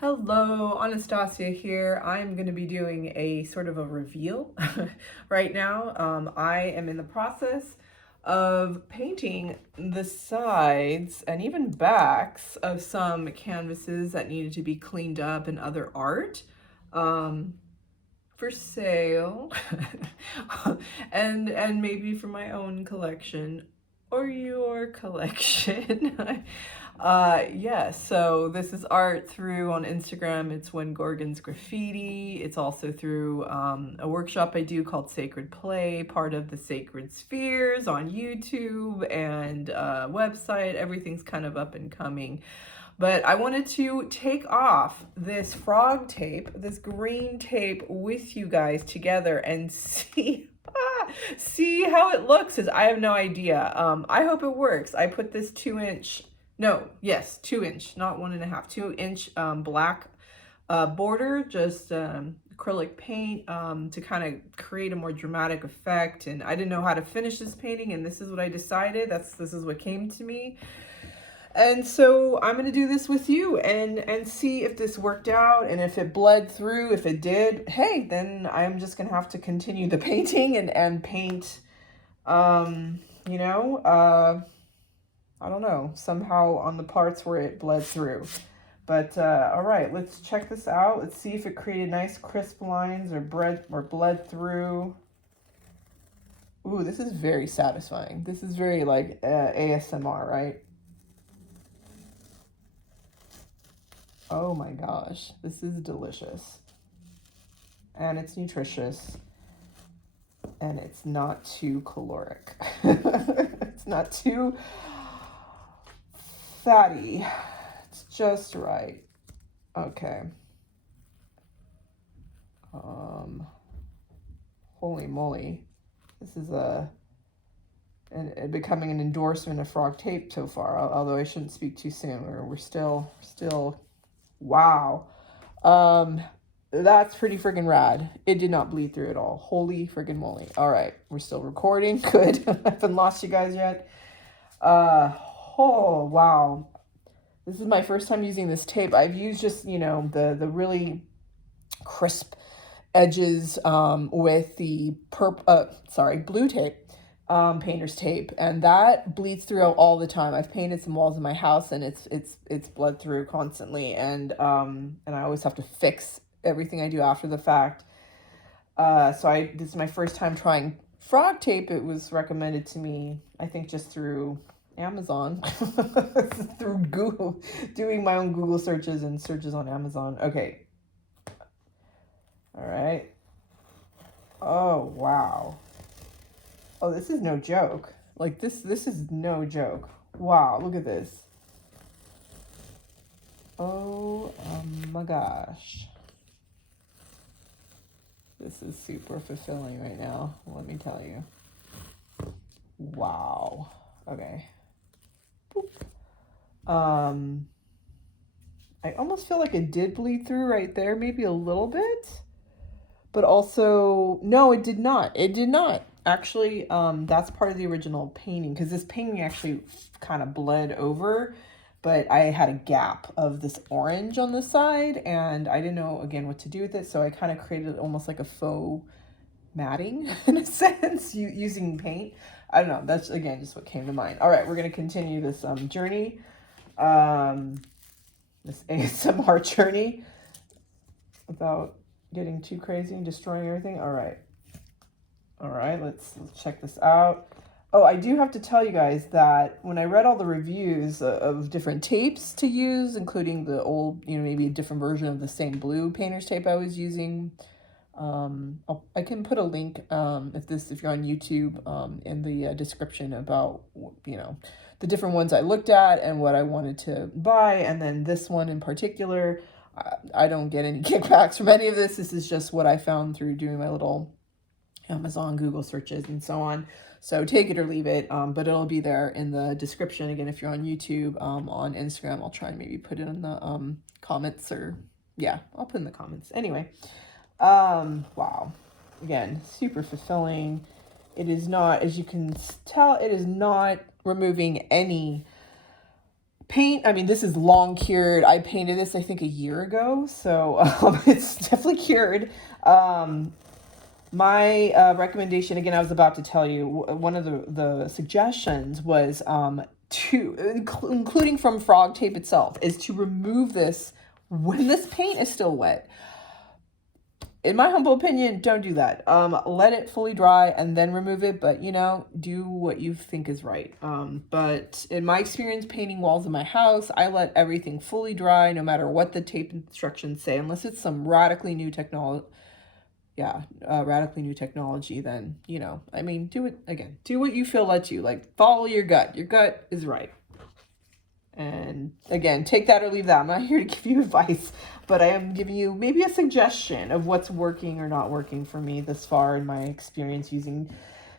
Hello, Anastasia here. I'm going to be doing a sort of a reveal right now. I am in the process of painting the sides and even backs of some canvases that needed to be cleaned up and other art for sale and maybe for my own collection or your collection. Yeah, so this is art through on Instagram. It's When Gorgons Graffiti. It's also through a workshop I do called Sacred Play, part of the Sacred Spheres on YouTube and website. Everything's kind of up and coming. But I wanted to take off this frog tape, this green tape with you guys together and see see how it looks, because I have no idea. I hope it works. I put this 2-inch, no, yes, 2-inch, not 1.5, 2-inch black border, just acrylic paint to kind of create a more dramatic effect. And I didn't know how to finish this painting, and this is what I decided. This is what came to me. And so I'm going to do this with you and see if this worked out, and if it bled through. If it did, hey, then I'm just going to have to continue the painting and paint, you know, I don't know, somehow on the parts where it bled through. But all right, let's check this out. Let's see if it created nice crisp lines or bled through. Ooh, this is very satisfying. This is very like ASMR, right? Oh my gosh, this is delicious. And it's nutritious. And it's not too caloric. It's not too fatty. It's just right. Okay. Holy moly. This is becoming an endorsement of Frog Tape so far, although I shouldn't speak too soon. We're still wow. That's pretty freaking rad. It did not bleed through at all. Holy freaking moly. All right, we're still recording. Good. I haven't lost you guys yet. Oh, wow. This is my first time using this tape. I've used just, you know, the really crisp edges with the blue tape. Painter's tape, and that bleeds through all the time. I've painted some walls in my house, and it's bled through constantly, and I always have to fix everything I do after the fact. So this is my first time trying frog tape. It was recommended to me, I think, just through Amazon, through Google, doing my own Google searches and searches on Amazon. Okay. All right. Oh, wow. Oh, this is no joke. Like, this is no joke. Wow, look at this. Oh, my gosh. This is super fulfilling right now, let me tell you. Wow. Okay. Boop. I almost feel like it did bleed through right there, maybe a little bit. But also, no, it did not. It did not. Actually, that's part of the original painting, because this painting actually kind of bled over, but I had a gap of this orange on the side, and I didn't know, again, what to do with it, so I kind of created almost like a faux matting, in a sense, using paint. I don't know. That's, again, just what came to mind. All right, we're going to continue this journey, this ASMR journey, without getting too crazy and destroying everything. All right, let's check this out. Oh, I do have to tell you guys that when I read all the reviews of different tapes to use, including the old, you know, maybe a different version of the same blue painter's tape I was using, I can put a link if you're on YouTube in the description about, you know, the different ones I looked at and what I wanted to buy, and then this one in particular. I don't get any kickbacks from any of this. This is just what I found through doing my little Amazon, Google searches, and so on. So take it or leave it, but it'll be there in the description. Again, if you're on YouTube, on Instagram, I'll try and maybe put it in the comments, or yeah, I'll put in the comments. Anyway, wow. Again, super fulfilling. It is not, as you can tell, it is not removing any paint, I mean, this is long cured. I painted this, I think, a year ago, so it's definitely cured. My recommendation, again, I was about to tell you, one of the suggestions was including from FROGTAPE itself, is to remove this when this paint is still wet. In my humble opinion, don't do that. Let it fully dry and then remove it, but you know, do what you think is right. But in my experience painting walls in my house, I let everything fully dry no matter what the tape instructions say, unless it's some radically new technology. Yeah, radically new technology, then, you know, I mean, do it again. Do what you feel lets you. Like, follow your gut. Your gut is right. And again, take that or leave that. I'm not here to give you advice, but I am giving you maybe a suggestion of what's working or not working for me this far in my experience using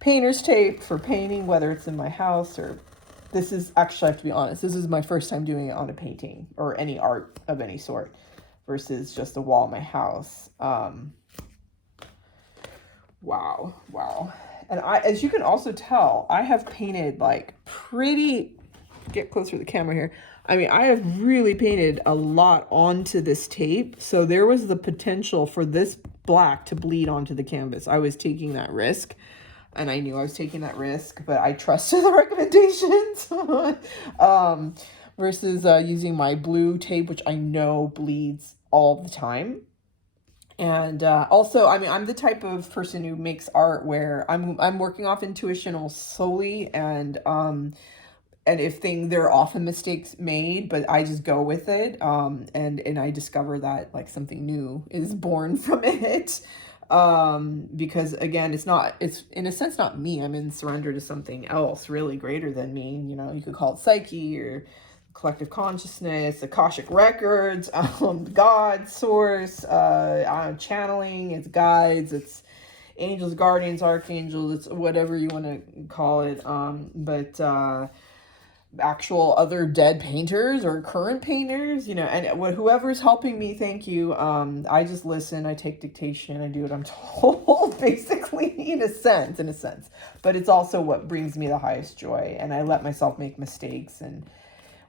painter's tape for painting, whether it's in my house or this is actually, I have to be honest, this is my first time doing it on a painting or any art of any sort versus just a wall in my house. Wow. And as you can also tell, I have painted like get closer to the camera here. I mean, I have really painted a lot onto this tape. So there was the potential for this black to bleed onto the canvas. I was taking that risk and I knew I was taking that risk, but I trusted the recommendations versus using my blue tape, which I know bleeds all the time. And also, I mean, I'm the type of person who makes art where I'm working off intuition solely, and if there are often mistakes made, but I just go with it, and I discover that like something new is born from it, because again, it's in a sense not me. I'm in surrender to something else really greater than me. You know, you could call it psyche or collective consciousness, Akashic records, God, source, channeling, it's guides, it's angels, guardians, archangels, it's whatever you want to call it. But actual other dead painters or current painters, you know, and whoever's helping me, thank you. I just listen, I take dictation, I do what I'm told, basically, in a sense, but it's also what brings me the highest joy. And I let myself make mistakes, and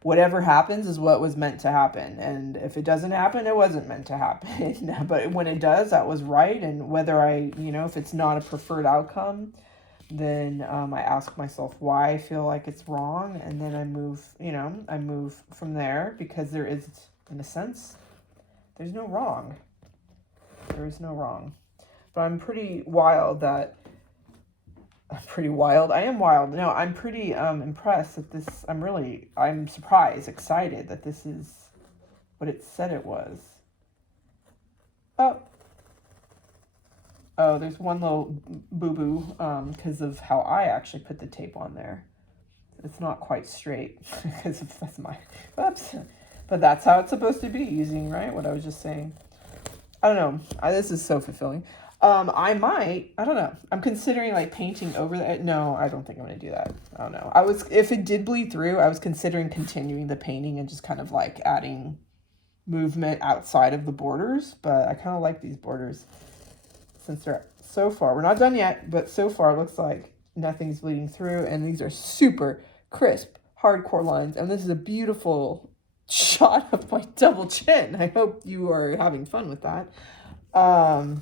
whatever happens is what was meant to happen. And if it doesn't happen, it wasn't meant to happen. But when it does, that was right. And whether if it's not a preferred outcome, then I ask myself why I feel like it's wrong. And then I move from there, because there is, in a sense, there's no wrong. There is no wrong. But I'm pretty wild. I am wild. No, I'm pretty impressed that this, I'm surprised, excited that this is what it said it was. Oh, there's one little boo-boo because of how I actually put the tape on there. It's not quite straight because that's my, oops. But that's how it's supposed to be, using, right, what I was just saying. I don't know. This is so fulfilling. I don't know. I'm considering like painting over that. No, I don't think I'm going to do that. I don't know. If it did bleed through, I was considering continuing the painting and just kind of like adding movement outside of the borders, but I kind of like these borders since so far, we're not done yet, but so far it looks like nothing's bleeding through, and these are super crisp, hardcore lines, and this is a beautiful shot of my double chin. I hope you are having fun with that. Wow.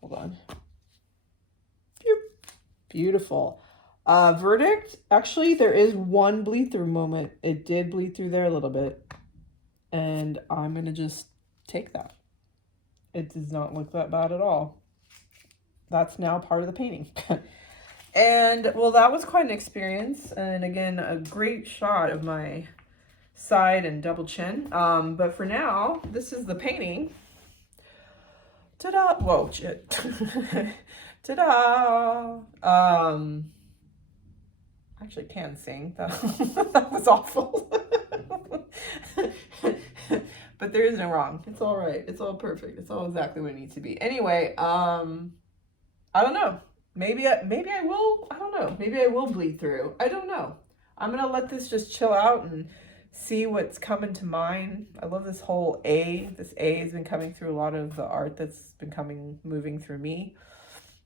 Hold on. Beautiful. Verdict, actually, there is one bleed through moment. It did bleed through there a little bit, and I'm going to just take that. It does not look that bad at all. That's now part of the painting. And, well, that was quite an experience. And again, a great shot of my side and double chin. But for now, this is the painting. Ta-da! Whoa, shit. Ta-da! Actually can sing. That was awful. But there is no wrong. It's all right. It's all perfect. It's all exactly what it needs to be. Anyway, I don't know. Maybe I will. I don't know. Maybe I will bleed through. I don't know. I'm going to let this just chill out and see what's coming to mind. I love this whole A. This A has been coming through a lot of the art that's been moving through me.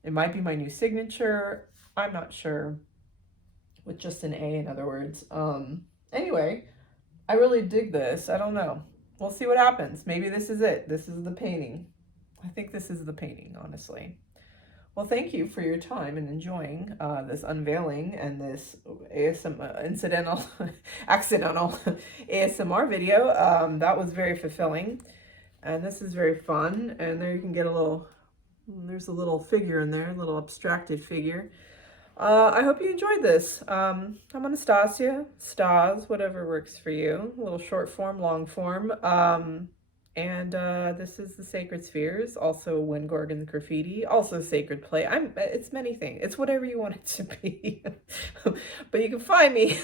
It might be my new signature. I'm not sure. With just an A, in other words. Anyway, I really dig this. I don't know. We'll see what happens. Maybe this is it. This is the painting. I think this is the painting, honestly. Well, thank you for your time and enjoying this unveiling and this accidental ASMR video. That was very fulfilling, and this is very fun. And there you can get there's a little figure in there, a little abstracted figure. I hope you enjoyed this. I'm Anastasia, Staz, whatever works for you. A little short form, long form. And this is the Sacred Spheres, also When Gorgon's Graffiti, also Sacred Play. It's many things. It's whatever you want it to be. But you can find me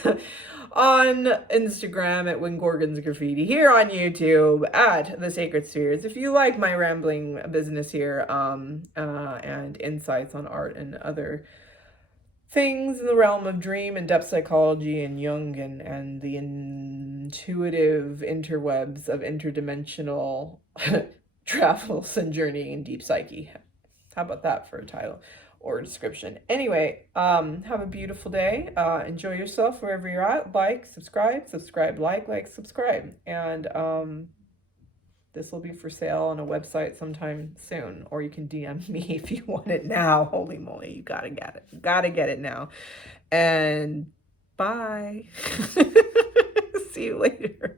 on Instagram at When Gorgon's Graffiti, here on YouTube at the Sacred Spheres. If you like my rambling business here and insights on art and other things in the realm of dream and depth psychology and Jung and the intuitive interwebs of interdimensional travels and journeying in deep psyche. How about that for a title or a description? Anyway, have a beautiful day. Enjoy yourself wherever you're at. Like, subscribe, like, subscribe. And this will be for sale on a website sometime soon, or you can DM me if you want it now. Holy moly, you gotta get it. You gotta get it now. And bye. See you later.